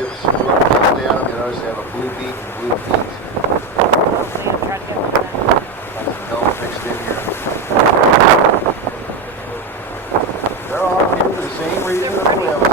tips. If you look closely at them, you notice they have a blue beak and blue feet. That's the milk mixed in here. They're all here for the same reason as we have.